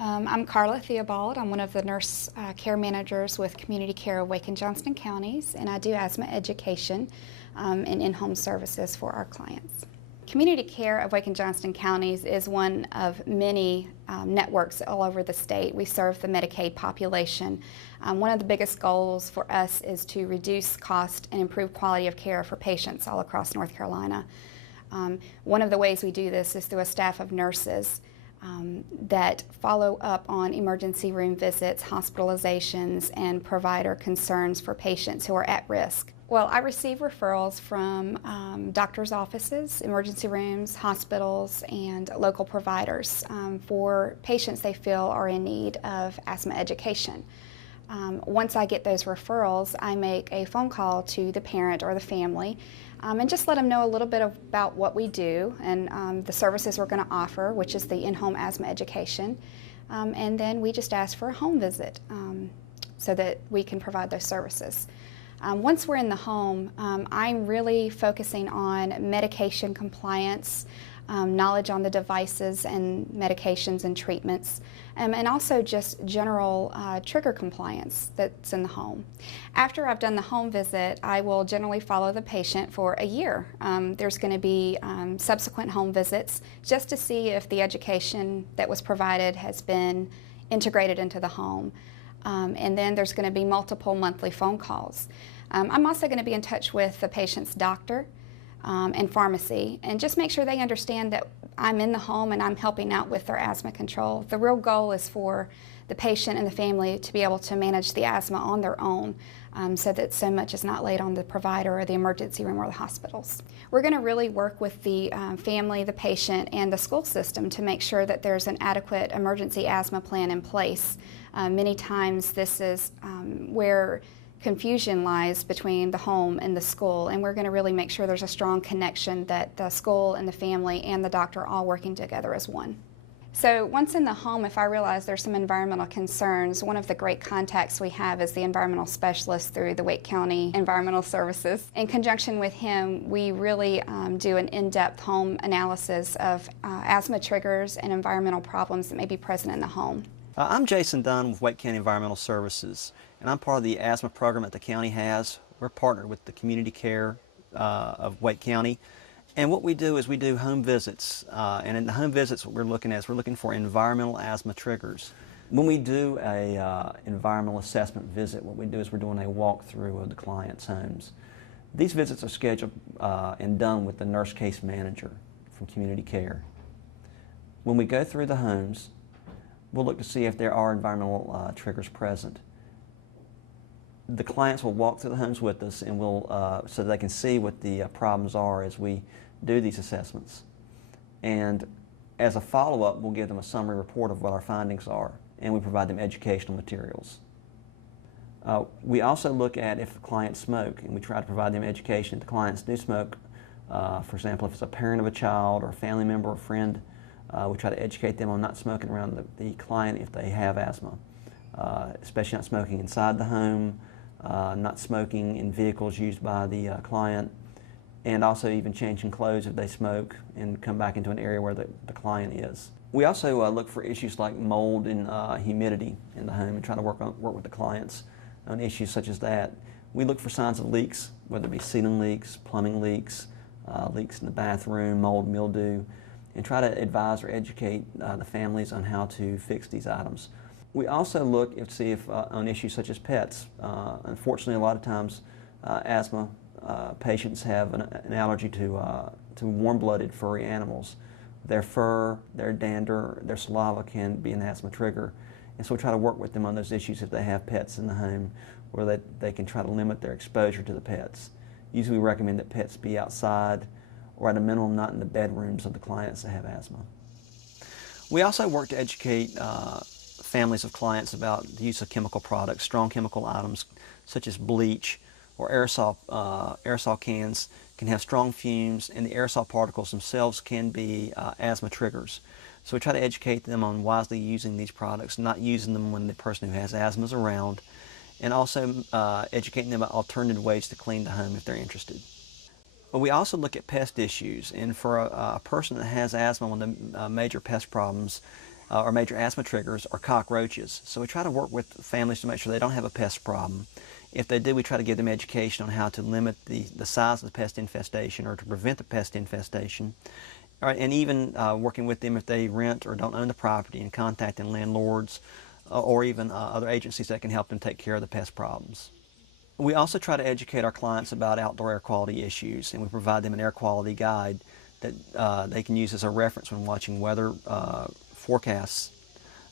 I'm Carla Theobald. I'm one of the nurse care managers with Community Care of Wake and Johnston counties, and I do asthma education and in-home services for our clients. Community Care of Wake and Johnston counties is one of many networks all over the state. We serve the Medicaid population. One of the biggest goals for us is to reduce cost and improve quality of care for patients all across North Carolina. One of the ways we do this is through a staff of nurses that follow up on emergency room visits, hospitalizations, and provider concerns for patients who are at risk. Well, I receive referrals from doctors' offices, emergency rooms, hospitals, and local providers for patients they feel are in need of asthma education. Once I get those referrals, I make a phone call to the parent or the family and just let them know a little bit about what we do and the services we're going to offer, which is the in-home asthma education. And then we just ask for a home visit so that we can provide those services. Once we're in the home, I'm really focusing on medication compliance, knowledge on the devices and medications and treatments, and also just general trigger compliance that's in the home. After I've done the home visit, I will generally follow the patient for a year. There's going to be subsequent home visits just to see if the education that was provided has been integrated into the home. And then there's going to be multiple monthly phone calls. I'm also going to be in touch with the patient's doctor and pharmacy and just make sure they understand that I'm in the home and I'm helping out with their asthma control. The real goal is for the patient and the family to be able to manage the asthma on their own so that so much is not laid on the provider or the emergency room or the hospitals. We're going to really work with the family, the patient, and the school system to make sure that there's an adequate emergency asthma plan in place. Many times this is where confusion lies between the home and the school, and we're going to really make sure there's a strong connection that the school and the family and the doctor are all working together as one. So once in the home, if I realize there's some environmental concerns, one of the great contacts we have is the environmental specialist through the Wake County Environmental Services. In conjunction with him, we really do an in-depth home analysis of asthma triggers and environmental problems that may be present in the home. I'm Jason Dunn with Wake County Environmental Services, and I'm part of the asthma program that the county has. We're partnered with the Community Care of Wake County, and what we do is we do home visits, and in the home visits what we're looking for environmental asthma triggers. When we do a environmental assessment visit, what we do is we're doing a walkthrough of the client's homes. These visits are scheduled and done with the nurse case manager from Community Care. When we go through the homes, we'll look to see if there are environmental triggers present. The clients will walk through the homes with us and so they can see what the problems are as we do these assessments. And as a follow-up, we'll give them a summary report of what our findings are, and we provide them educational materials. We also look at if the clients smoke, and we try to provide them education if the clients do smoke. For example, if it's a parent of a child or a family member or friend, we try to educate them on not smoking around the client if they have asthma, especially not smoking inside the home, not smoking in vehicles used by the client, and also even changing clothes if they smoke and come back into an area where the client is. We also look for issues like mold and humidity in the home and try to work with the clients on issues such as that. We look for signs of leaks, whether it be ceiling leaks, plumbing leaks, leaks in the bathroom, mold, mildew, and try to advise or educate the families on how to fix these items. We also look to see if on issues such as pets. Unfortunately, a lot of times asthma patients have an allergy to warm-blooded furry animals. Their fur, their dander, their saliva can be an asthma trigger. And so we try to work with them on those issues if they have pets in the home where they can try to limit their exposure to the pets. Usually we recommend that pets be outside or at a minimum not in the bedrooms of the clients that have asthma. We also work to educate families of clients about the use of chemical products, strong chemical items such as bleach or aerosol cans can have strong fumes, and the aerosol particles themselves can be asthma triggers. So we try to educate them on wisely using these products, not using them when the person who has asthma is around, and also educating them about alternative ways to clean the home if they're interested. But we also look at pest issues, and for a person that has asthma, one of the major pest problems or major asthma triggers are cockroaches. So we try to work with families to make sure they don't have a pest problem. If they do, we try to give them education on how to limit the size of the pest infestation or to prevent the pest infestation. All right, and even working with them if they rent or don't own the property and contacting landlords or even other agencies that can help them take care of the pest problems. We also try to educate our clients about outdoor air quality issues, and we provide them an air quality guide that they can use as a reference when watching weather forecasts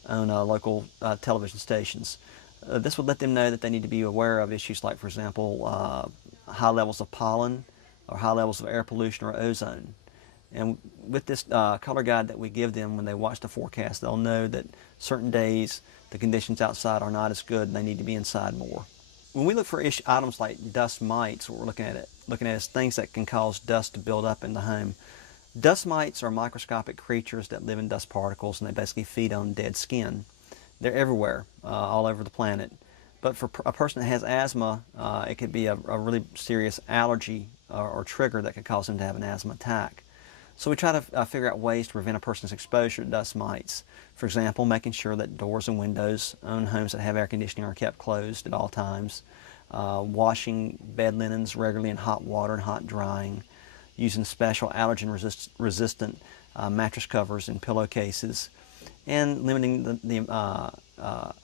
on local television stations. This would let them know that they need to be aware of issues like, for example, high levels of pollen or high levels of air pollution or ozone. And with this color guide that we give them when they watch the forecast, they'll know that certain days the conditions outside are not as good and they need to be inside more. When we look for items like dust mites, what we're looking at is things that can cause dust to build up in the home. Dust mites are microscopic creatures that live in dust particles, and they basically feed on dead skin. They're everywhere, all over the planet. But for a person that has asthma, it could be a really serious allergy or trigger that could cause them to have an asthma attack. So we try to figure out ways to prevent a person's exposure to dust mites. For example, making sure that doors and windows on homes that have air conditioning are kept closed at all times, washing bed linens regularly in hot water and hot drying, using special allergen-resistant mattress covers and pillowcases, and limiting the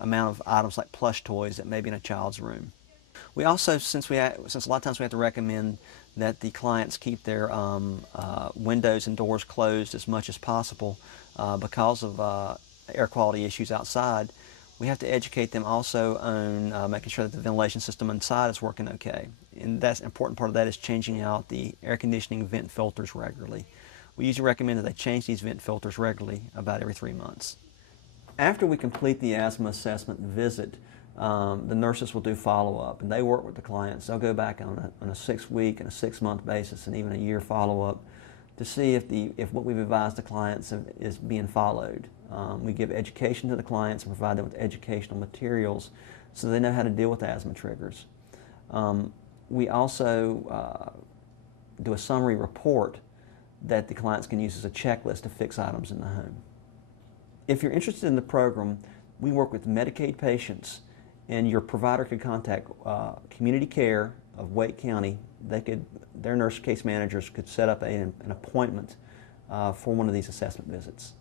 amount of items like plush toys that may be in a child's room. We also, since a lot of times we have to recommend that the clients keep their windows and doors closed as much as possible because of air quality issues outside, we have to educate them also on making sure that the ventilation system inside is working okay. And that's an important part of that is changing out the air conditioning vent filters regularly. We usually recommend that they change these vent filters regularly, about every 3 months. After we complete the asthma assessment visit, the nurses will do follow-up, and they work with the clients. They'll go back on a 6-week and a 6-month basis and even a year follow-up to see if what we've advised the clients is being followed. We give education to the clients and provide them with educational materials so they know how to deal with asthma triggers. We also do a summary report that the clients can use as a checklist to fix items in the home. If you're interested in the program, we work with Medicaid patients, and your provider could contact Community Care of Wake County. Their nurse case managers could set up an appointment for one of these assessment visits.